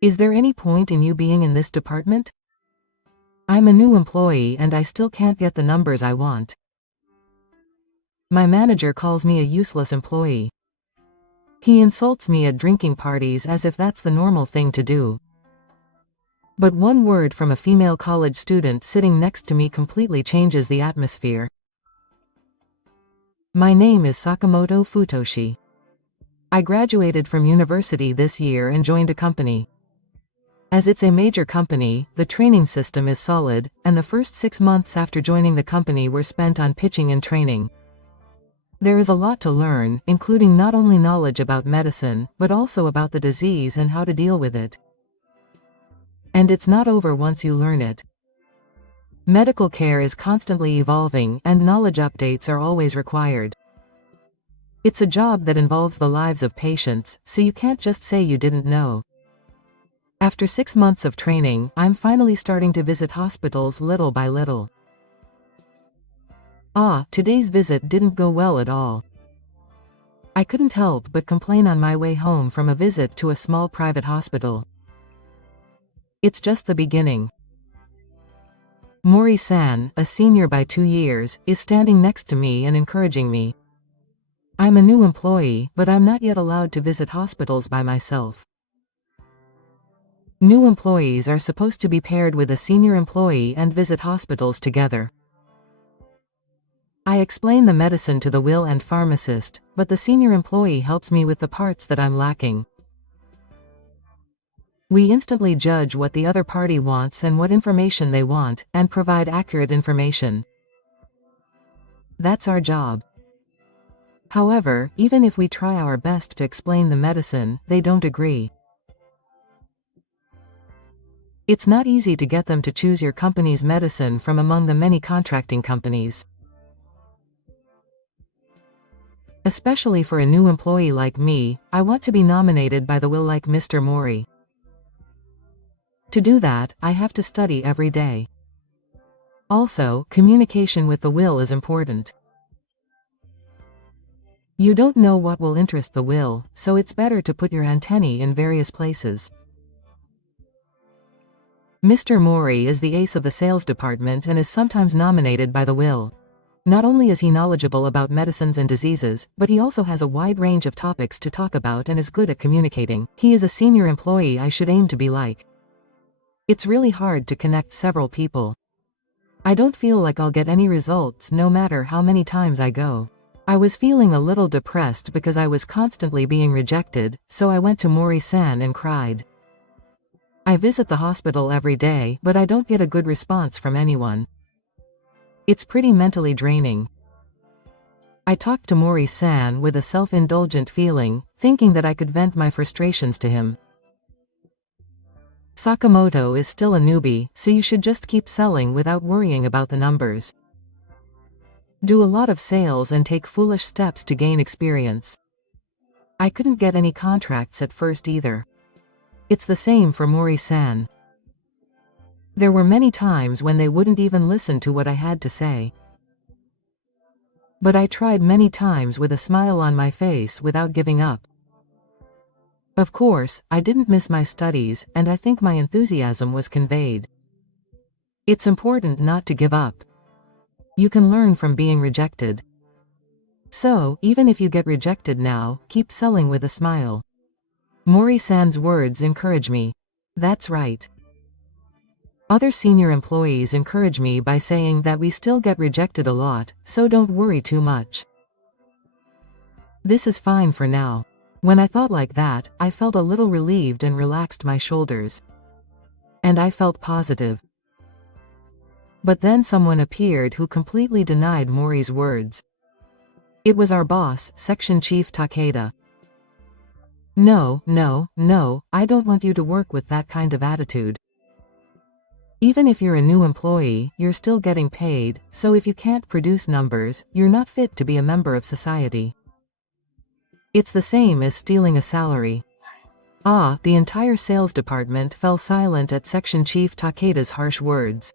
Is there any point in you being in this department? I'm a new employee and I still can't get the numbers I want. My manager calls me a useless employee. He insults me at drinking parties as if that's the normal thing to do. But one word from a female college student sitting next to me completely changes the atmosphere. My name is Sakamoto Futoshi. I graduated from university this year and joined a company. As it's a major company, the training system is solid, and the first 6 months after joining the company were spent on pitching and training. There is a lot to learn, including not only knowledge about medicine, but also about the disease and how to deal with it. And it's not over once you learn it. Medical care is constantly evolving, and knowledge updates are always required. It's a job that involves the lives of patients, so you can't just say you didn't know. After 6 months of training, I'm finally starting to visit hospitals little by little. Today's visit didn't go well at all. I couldn't help but complain on my way home from a visit to a small private hospital. It's just the beginning. Mori-san, a senior by 2 years, is standing next to me and encouraging me. I'm a new employee, but I'm not yet allowed to visit hospitals by myself. New employees are supposed to be paired with a senior employee and visit hospitals together. I explain the medicine to the will and pharmacist, but the senior employee helps me with the parts that I'm lacking. We instantly judge what the other party wants and what information they want, and provide accurate information. That's our job. However, even if we try our best to explain the medicine, they don't agree. It's not easy to get them to choose your company's medicine from among the many contracting companies. Especially for a new employee like me, I want to be nominated by the will like Mr. Mori. To do that, I have to study every day. Also, communication with the will is important. You don't know what will interest the will, so it's better to put your antennae in various places. Mr. Mori is the ace of the sales department and is sometimes nominated by the will. Not only is he knowledgeable about medicines and diseases, but he also has a wide range of topics to talk about and is good at communicating. He is a senior employee I should aim to be like. It's really hard to connect several people. I don't feel like I'll get any results no matter how many times I go. I was feeling a little depressed because I was constantly being rejected, so I went to Mori-san and cried. I visit the hospital every day, but I don't get a good response from anyone. It's pretty mentally draining. I talked to Mori-san with a self-indulgent feeling, thinking that I could vent my frustrations to him. Sakamoto is still a newbie, so you should just keep selling without worrying about the numbers. Do a lot of sales and take foolish steps to gain experience. I couldn't get any contracts at first either. It's the same for Mori-san. There were many times when they wouldn't even listen to what I had to say. But I tried many times with a smile on my face without giving up. Of course, I didn't miss my studies, and I think my enthusiasm was conveyed. It's important not to give up. You can learn from being rejected. So, even if you get rejected now, keep selling with a smile. Mori-san's words encourage me. That's right. Other senior employees encourage me by saying that we still get rejected a lot, so don't worry too much. This is fine for now. When I thought like that, I felt a little relieved and relaxed my shoulders. And I felt positive. But then someone appeared who completely denied Mori's words. It was our boss, Section Chief Takeda. No, I don't want you to work with that kind of attitude. Even if you're a new employee, you're still getting paid, so if you can't produce numbers, you're not fit to be a member of society. It's the same as stealing a salary. The entire sales department fell silent at Section Chief Takeda's harsh words.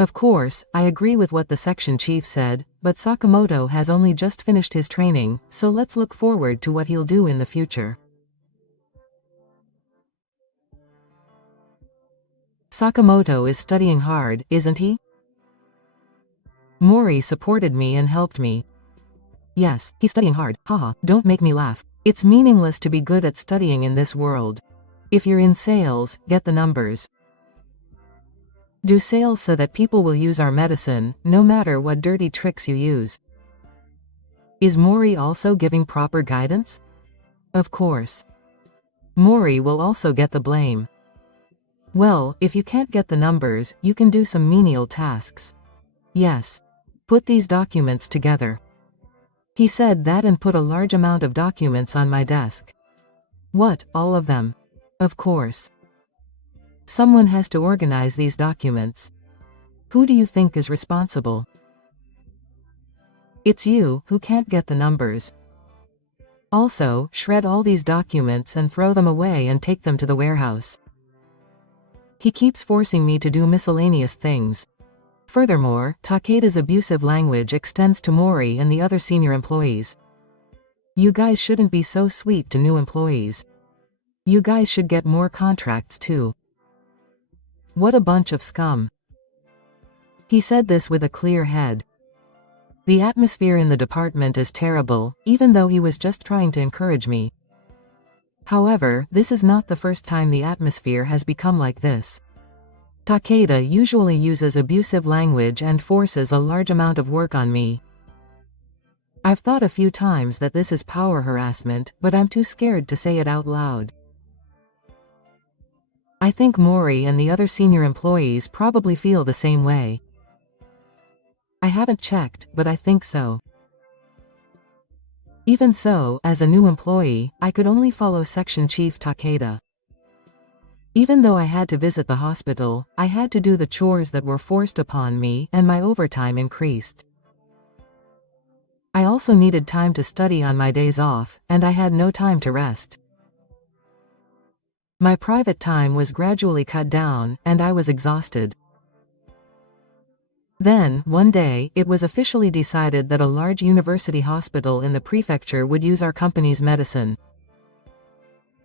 Of course, I agree with what the section chief said, but Sakamoto has only just finished his training, so let's look forward to what he'll do in the future. Sakamoto is studying hard, isn't he? Mori supported me and helped me. Yes, he's studying hard, haha, don't make me laugh. It's meaningless to be good at studying in this world. If you're in sales, get the numbers. Do sales so that people will use our medicine, no matter what dirty tricks you use. Is Mori also giving proper guidance? Of course. Mori will also get the blame. Well, if you can't get the numbers, you can do some menial tasks. Yes. Put these documents together. He said that and put a large amount of documents on my desk. What, all of them? Of course. Someone has to organize these documents. Who do you think is responsible? It's you, who can't get the numbers. Also, shred all these documents and throw them away and take them to the warehouse. He keeps forcing me to do miscellaneous things. Furthermore, Takeda's abusive language extends to Mori and the other senior employees. You guys shouldn't be so sweet to new employees. You guys should get more contracts too. What a bunch of scum. He said this with a clear head. The atmosphere in the department is terrible, even though he was just trying to encourage me. However, this is not the first time the atmosphere has become like this. Takeda usually uses abusive language and forces a large amount of work on me. I've thought a few times that this is power harassment, but I'm too scared to say it out loud. I think Mori and the other senior employees probably feel the same way. I haven't checked, but I think so. Even so, as a new employee, I could only follow Section Chief Takeda. Even though I had to visit the hospital, I had to do the chores that were forced upon me, and my overtime increased. I also needed time to study on my days off, and I had no time to rest. My private time was gradually cut down, and I was exhausted. Then, one day, it was officially decided that a large university hospital in the prefecture would use our company's medicine.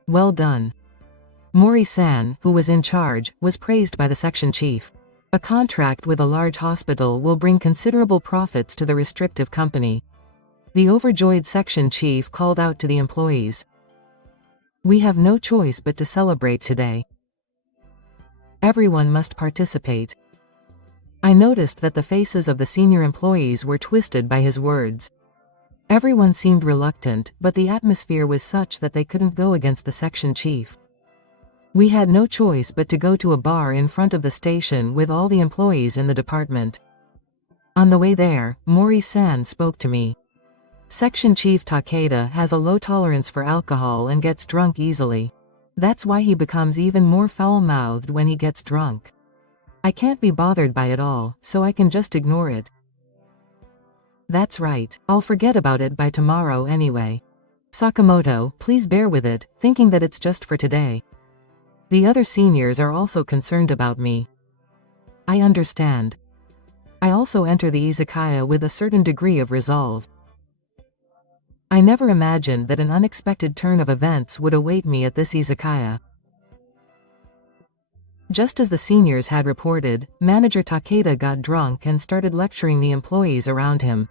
Well done. Mori-san, who was in charge, was praised by the section chief. A contract with a large hospital will bring considerable profits to the restrictive company. The overjoyed section chief called out to the employees. We have no choice but to celebrate today. Everyone must participate. I noticed that the faces of the senior employees were twisted by his words. Everyone seemed reluctant, but the atmosphere was such that they couldn't go against the section chief. We had no choice but to go to a bar in front of the station with all the employees in the department. On the way there, Mori-san spoke to me. Section Chief Takeda has a low tolerance for alcohol and gets drunk easily. That's why he becomes even more foul-mouthed when he gets drunk. I can't be bothered by it all, so I can just ignore it. That's right, I'll forget about it by tomorrow anyway. Sakamoto, please bear with it, thinking that it's just for today. The other seniors are also concerned about me. I understand. I also enter the izakaya with a certain degree of resolve. I never imagined that an unexpected turn of events would await me at this izakaya. Just as the seniors had reported, Manager Takeda got drunk and started lecturing the employees around him.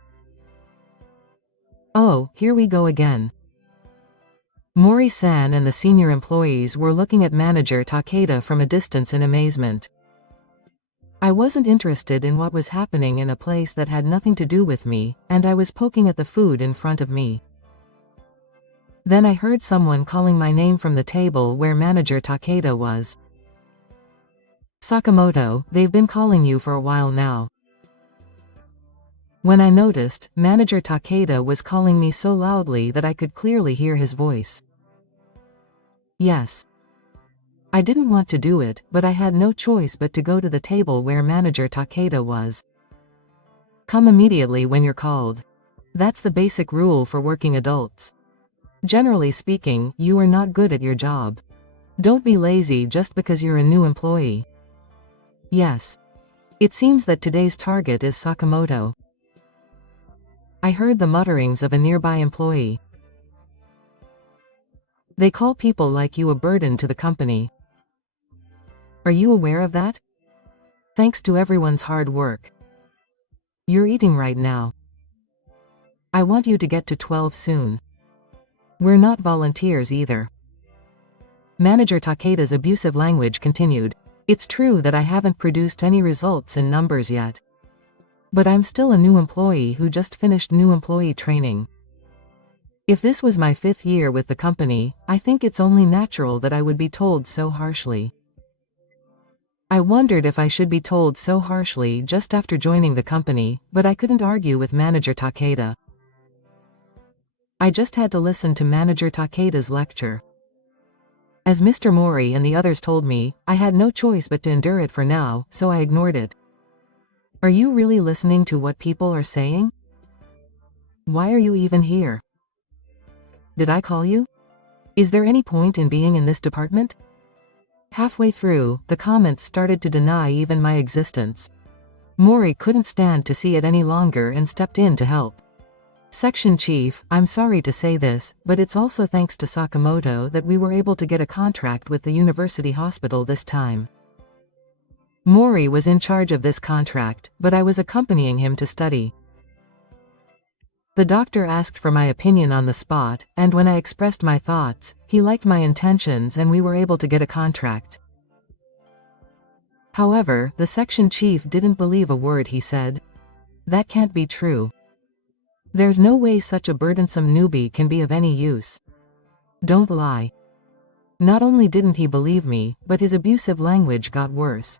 Oh, here we go again. Mori-san and the senior employees were looking at Manager Takeda from a distance in amazement. I wasn't interested in what was happening in a place that had nothing to do with me, and I was poking at the food in front of me. Then I heard someone calling my name from the table where Manager Takeda was. Sakamoto, they've been calling you for a while now. When I noticed, Manager Takeda was calling me so loudly that I could clearly hear his voice. Yes. I didn't want to do it, but I had no choice but to go to the table where Manager Takeda was. Come immediately when you're called. That's the basic rule for working adults. Generally speaking, you are not good at your job. Don't be lazy just because you're a new employee. Yes. It seems that today's target is Sakamoto. I heard the mutterings of a nearby employee. They call people like you a burden to the company. Are you aware of that? Thanks to everyone's hard work. You're eating right now. I want you to get to 12 soon. We're not volunteers either. Manager Takeda's abusive language continued. It's true that I haven't produced any results in numbers yet. But I'm still a new employee who just finished new employee training. If this was my 5th year with the company, I think it's only natural that I would be told so harshly. I wondered if I should be told so harshly just after joining the company, but I couldn't argue with Manager Takeda. I just had to listen to Manager Takeda's lecture. As Mr. Mori and the others told me, I had no choice but to endure it for now, so I ignored it. Are you really listening to what people are saying? Why are you even here? Did I call you? Is there any point in being in this department? Halfway through, the comments started to deny even my existence. Mori couldn't stand to see it any longer and stepped in to help. Section Chief, I'm sorry to say this, but it's also thanks to Sakamoto that we were able to get a contract with the university hospital this time. Mori was in charge of this contract, but I was accompanying him to study. The doctor asked for my opinion on the spot, and when I expressed my thoughts, he liked my intentions and we were able to get a contract. However, the section chief didn't believe a word he said. That can't be true. There's no way such a burdensome newbie can be of any use. Don't lie. Not only didn't he believe me, but his abusive language got worse.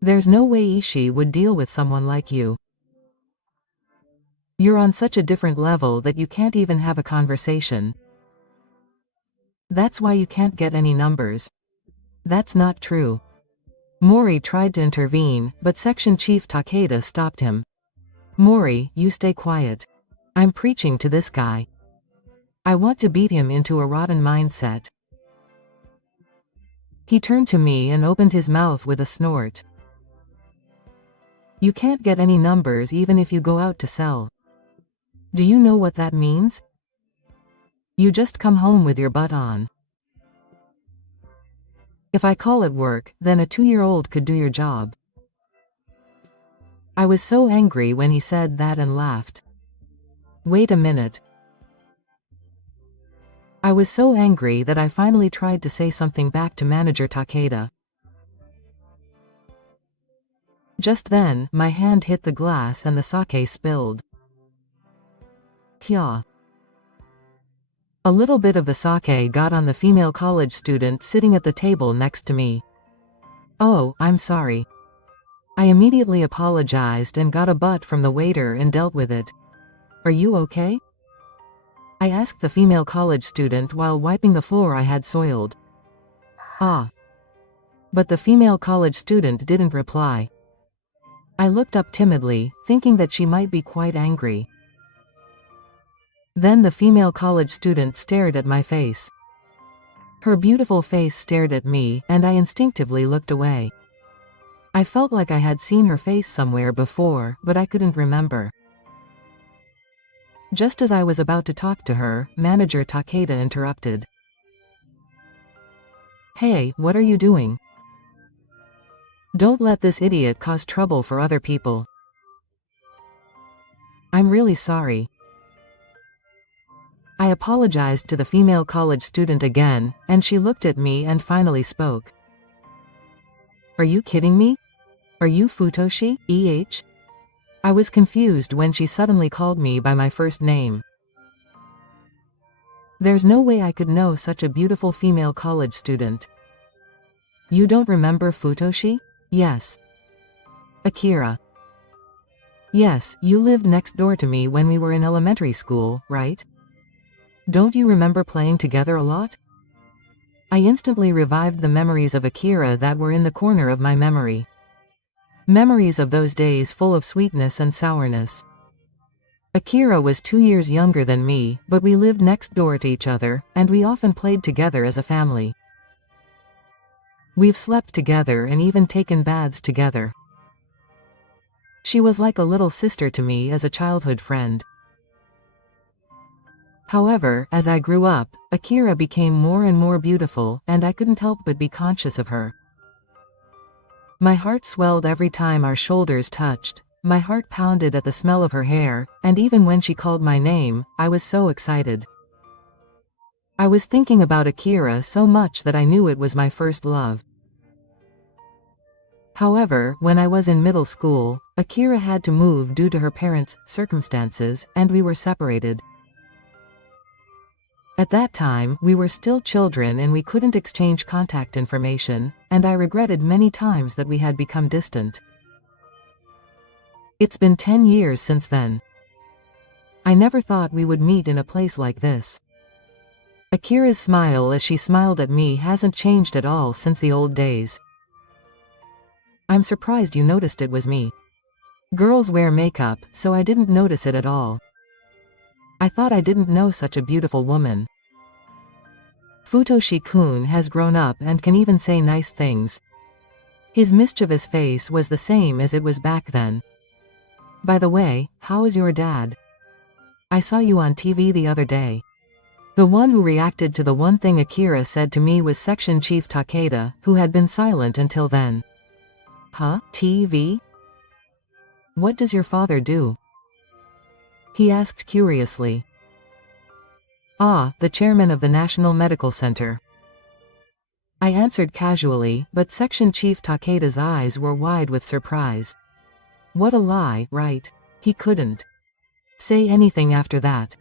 There's no way Ishii would deal with someone like you. You're on such a different level that you can't even have a conversation. That's why you can't get any numbers. That's not true. Mori tried to intervene, but Section Chief Takeda stopped him. Mori, you stay quiet. I'm preaching to this guy. I want to beat him into a rotten mindset. He turned to me and opened his mouth with a snort. You can't get any numbers even if you go out to sell. Do you know what that means? You just come home with your butt on. If I call it work, then a 2-year-old could do your job. I was so angry when he said that and laughed. Wait a minute. I was so angry that I finally tried to say something back to Manager Takeda. Just then, my hand hit the glass and the sake spilled. Kya. A little bit of the sake got on the female college student sitting at the table next to me. Oh, I'm sorry. I immediately apologized and got a butt from the waiter and dealt with it. Are you okay? I asked the female college student while wiping the floor I had soiled. Ah. But the female college student didn't reply. I looked up timidly, thinking that she might be quite angry. Then the female college student stared at my face. Her beautiful face stared at me, and I instinctively looked away. I felt like I had seen her face somewhere before, but I couldn't remember. Just as I was about to talk to her, Manager Takeda interrupted. Hey, what are you doing? Don't let this idiot cause trouble for other people. I'm really sorry. I apologized to the female college student again, and she looked at me and finally spoke. Are you kidding me? Are you Futoshi, EH? I was confused when she suddenly called me by my first name. There's no way I could know such a beautiful female college student. You don't remember Futoshi? Yes. Akira. Yes, you lived next door to me when we were in elementary school, right? Don't you remember playing together a lot? I instantly revived the memories of Akira that were in the corner of my memory. Memories of those days full of sweetness and sourness. Akira was 2 years younger than me, but we lived next door to each other, and we often played together as a family. We've slept together and even taken baths together. She was like a little sister to me as a childhood friend. However, as I grew up, Akira became more and more beautiful, and I couldn't help but be conscious of her. My heart swelled every time our shoulders touched, my heart pounded at the smell of her hair, and even when she called my name, I was so excited. I was thinking about Akira so much that I knew it was my first love. However, when I was in middle school, Akira had to move due to her parents' circumstances, and we were separated. At that time, we were still children and we couldn't exchange contact information, and I regretted many times that we had become distant. It's been 10 years since then. I never thought we would meet in a place like this. Akira's smile as she smiled at me hasn't changed at all since the old days. I'm surprised you noticed it was me. Girls wear makeup, so I didn't notice it at all. I thought I didn't know such a beautiful woman. Futoshi-kun has grown up and can even say nice things. His mischievous face was the same as it was back then. By the way, how is your dad? I saw you on TV the other day. The one who reacted to the one thing Akira said to me was Section Chief Takeda, who had been silent until then. Huh? TV? What does your father do? He asked curiously. Ah, the chairman of the National Medical Center. I answered casually, but Section Chief Takeda's eyes were wide with surprise. What a lie, right? He couldn't say anything after that.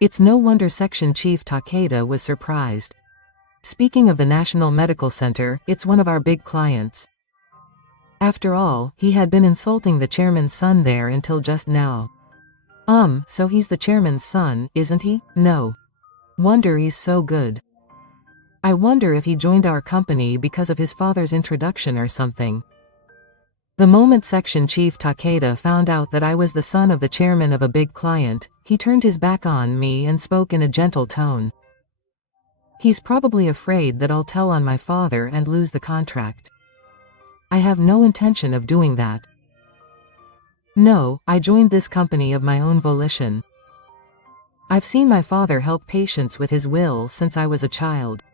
It's no wonder Section Chief Takeda was surprised. Speaking of the National Medical Center, it's one of our big clients. After all, he had been insulting the chairman's son there until just now. So he's the chairman's son, isn't he? No wonder he's so good. I wonder if he joined our company because of his father's introduction or something. The moment Section Chief Takeda found out that I was the son of the chairman of a big client, he turned his back on me and spoke in a gentle tone. He's probably afraid that I'll tell on my father and lose the contract. I have no intention of doing that. No, I joined this company of my own volition. I've seen my father help patients with his will since I was a child.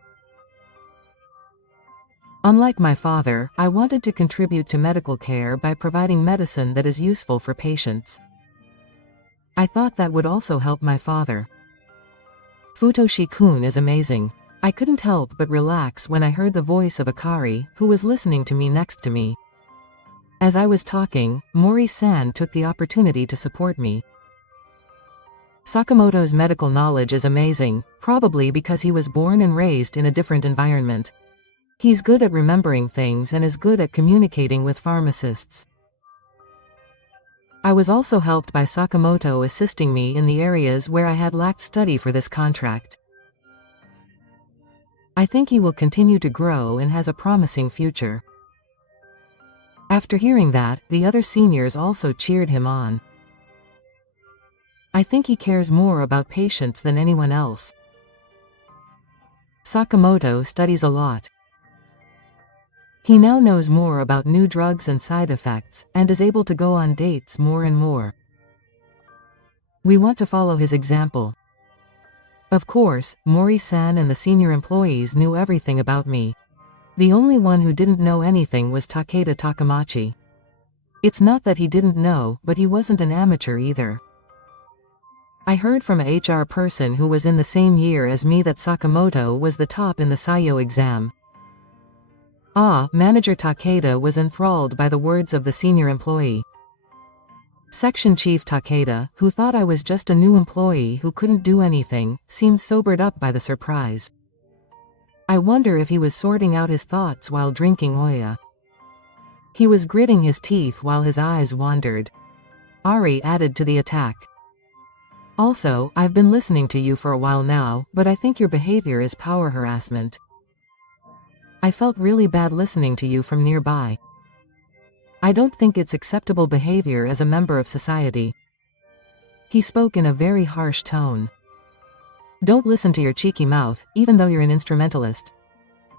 Unlike my father, I wanted to contribute to medical care by providing medicine that is useful for patients. I thought that would also help my father. Futoshi-kun is amazing. I couldn't help but relax when I heard the voice of Akari, who was listening to me next to me. As I was talking, Mori-san took the opportunity to support me. Sakamoto's medical knowledge is amazing, probably because he was born and raised in a different environment. He's good at remembering things and is good at communicating with pharmacists. I was also helped by Sakamoto assisting me in the areas where I had lacked study for this contract. I think he will continue to grow and has a promising future. After hearing that, the other seniors also cheered him on. I think he cares more about patients than anyone else. Sakamoto studies a lot. He now knows more about new drugs and side effects, and is able to go on dates more and more. We want to follow his example. Of course, Mori-san and the senior employees knew everything about me. The only one who didn't know anything was Takeda Takamachi. It's not that he didn't know, but he wasn't an amateur either. I heard from a HR person who was in the same year as me that Sakamoto was the top in the Saiyo exam. Manager Takeda was enthralled by the words of the senior employee. Section Chief Takeda, who thought I was just a new employee who couldn't do anything, seemed sobered up by the surprise. I wonder if he was sorting out his thoughts while drinking Oya. He was gritting his teeth while his eyes wandered. Ari added to the attack. Also, I've been listening to you for a while now, but I think your behavior is power harassment. I felt really bad listening to you from nearby. I don't think it's acceptable behavior as a member of society. He spoke in a very harsh tone. Don't listen to your cheeky mouth, even though you're an instrumentalist.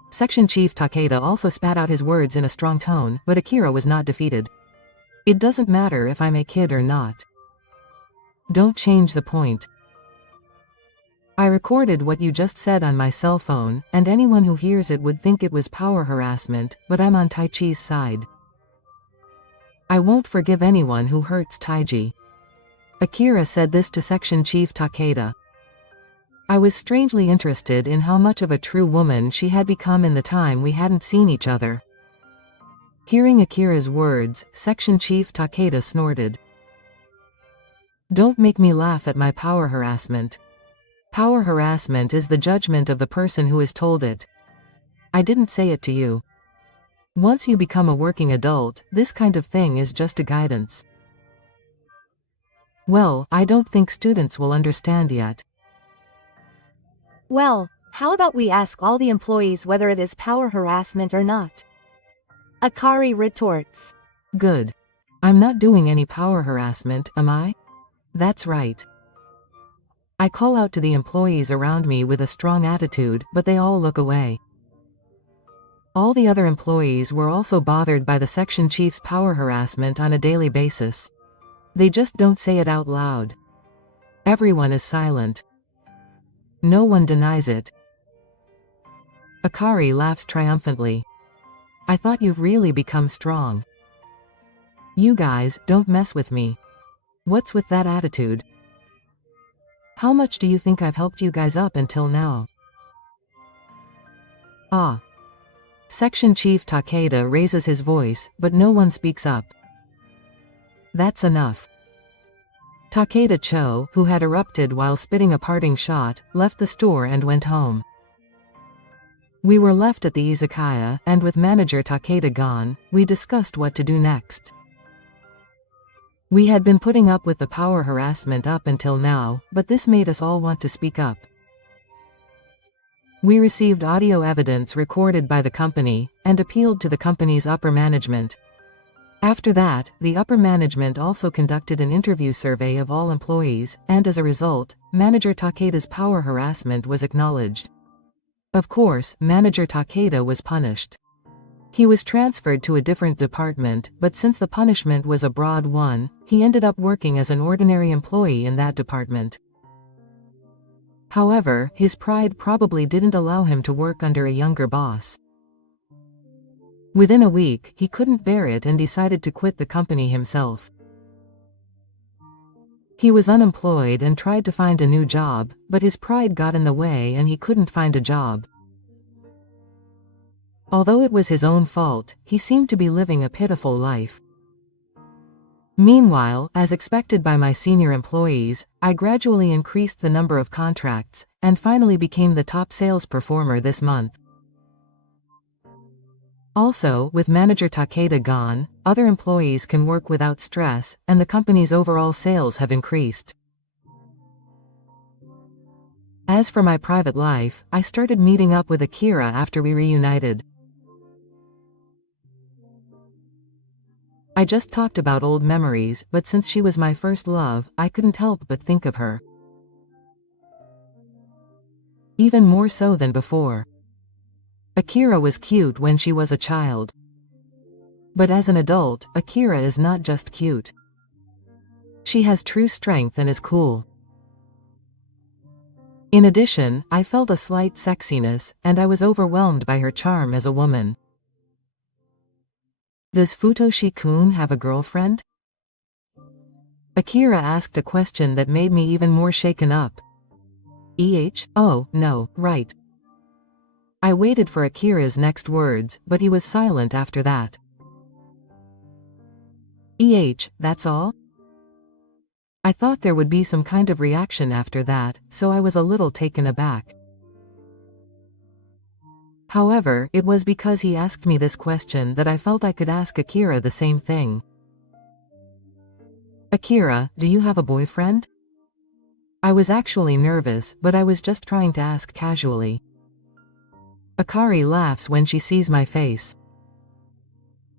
Section Chief Takeda also spat out his words in a strong tone, but Akira was not defeated. It doesn't matter if I'm a kid or not. Don't change the point. I recorded what you just said on my cell phone, and anyone who hears it would think it was power harassment, but I'm on Taichi's side. I won't forgive anyone who hurts Taiji. Akira said this to Section Chief Takeda. I was strangely interested in how much of a true woman she had become in the time we hadn't seen each other. Hearing Akira's words, Section Chief Takeda snorted. Don't make me laugh at my power harassment. Power harassment is the judgment of the person who is told it. I didn't say it to you. Once you become a working adult, this kind of thing is just a guidance. Well, I don't think students will understand yet. Well, how about we ask all the employees whether it is power harassment or not? Akari retorts. Good. I'm not doing any power harassment, am I? That's right. I call out to the employees around me with a strong attitude, but they all look away. All the other employees were also bothered by the section chief's power harassment on a daily basis. They just don't say it out loud. Everyone is silent. No one denies it. Akari laughs triumphantly. I thought you've really become strong. You guys, don't mess with me. What's with that attitude? How much do you think I've helped you guys up until now? Ah. Section Chief Takeda raises his voice, but no one speaks up. That's enough. Takeda Cho, who had erupted while spitting a parting shot, left the store and went home. We were left at the izakaya, and with manager Takeda gone, we discussed what to do next. We had been putting up with the power harassment up until now, but this made us all want to speak up. We received audio evidence recorded by the company, and appealed to the company's upper management. After that, the upper management also conducted an interview survey of all employees, and as a result, Manager Takeda's power harassment was acknowledged. Of course, Manager Takeda was punished. He was transferred to a different department, but since the punishment was a broad one, he ended up working as an ordinary employee in that department. However, his pride probably didn't allow him to work under a younger boss. Within a week, he couldn't bear it and decided to quit the company himself. He was unemployed and tried to find a new job, but his pride got in the way and he couldn't find a job. Although it was his own fault, he seemed to be living a pitiful life. Meanwhile, as expected by my senior employees, I gradually increased the number of contracts, and finally became the top sales performer this month. Also, with Manager Takeda gone, other employees can work without stress, and the company's overall sales have increased. As for my private life, I started meeting up with Akira after we reunited. I just talked about old memories, but since she was my first love, I couldn't help but think of her. Even more so than before. Akira was cute when she was a child. But as an adult, Akira is not just cute. She has true strength and is cool. In addition, I felt a slight sexiness, and I was overwhelmed by her charm as a woman. Does Futoshi-kun have a girlfriend? Akira asked a question that made me even more shaken up. Oh, no, right. I waited for Akira's next words, but he was silent after that. That's all? I thought there would be some kind of reaction after that, so I was a little taken aback. However, it was because he asked me this question that I felt I could ask Akira the same thing. Akira, do you have a boyfriend? I was actually nervous, but I was just trying to ask casually. Akari laughs when she sees my face.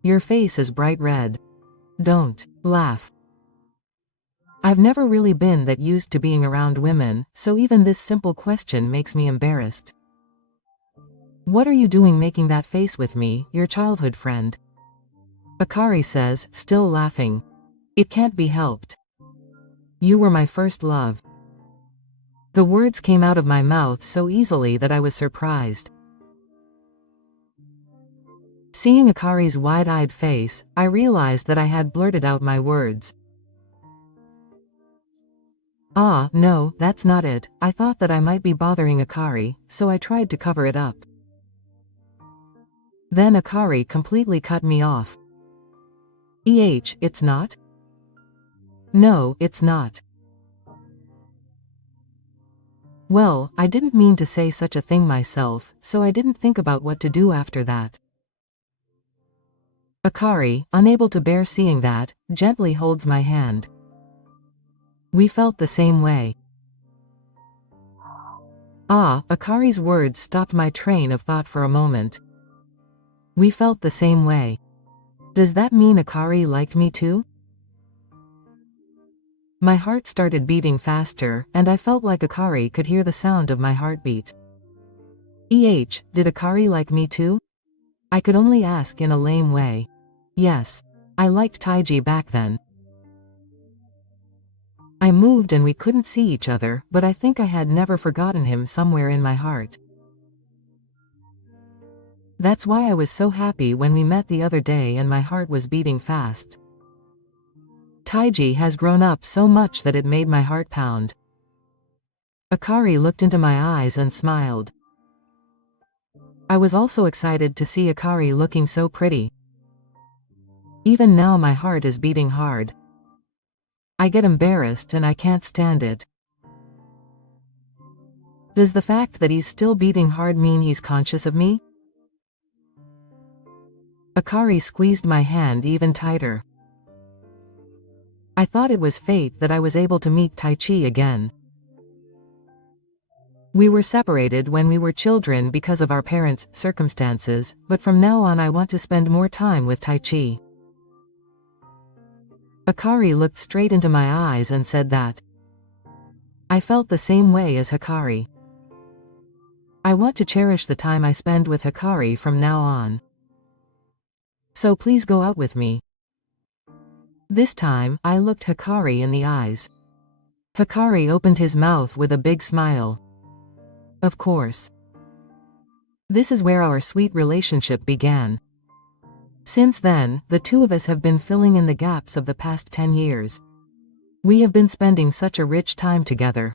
Your face is bright red. Don't laugh. I've never really been that used to being around women, so even this simple question makes me embarrassed. What are you doing making that face with me, your childhood friend? Akari says, still laughing. It can't be helped. You were my first love. The words came out of my mouth so easily that I was surprised. Seeing Akari's wide-eyed face, I realized that I had blurted out my words. Ah, no, that's not it. I thought that I might be bothering Akari, so I tried to cover it up. Then Akari completely cut me off. It's not? No, it's not. Well, I didn't mean to say such a thing myself, so I didn't think about what to do after that. Akari, unable to bear seeing that, gently holds my hand. We felt the same way. Ah, Akari's words stopped my train of thought for a moment. We felt the same way. Does that mean Akari liked me too? My heart started beating faster, and I felt like Akari could hear the sound of my heartbeat. Did Akari like me too? I could only ask in a lame way. Yes. I liked Taiji back then. I moved and we couldn't see each other, but I think I had never forgotten him somewhere in my heart. That's why I was so happy when we met the other day and my heart was beating fast. Taiji has grown up so much that it made my heart pound. Akari looked into my eyes and smiled. I was also excited to see Akari looking so pretty. Even now my heart is beating hard. I get embarrassed and I can't stand it. Does the fact that he's still beating hard mean he's conscious of me? Akari squeezed my hand even tighter. I thought it was fate that I was able to meet Taichi again. We were separated when we were children because of our parents' circumstances, but from now on I want to spend more time with Taichi. Akari looked straight into my eyes and said that. I felt the same way as Hikari. I want to cherish the time I spend with Hikari from now on. So please go out with me. This time, I looked Hikari in the eyes. Hikari opened his mouth with a big smile. Of course. This is where our sweet relationship began. Since then, the two of us have been filling in the gaps of the past 10 years. We have been spending such a rich time together.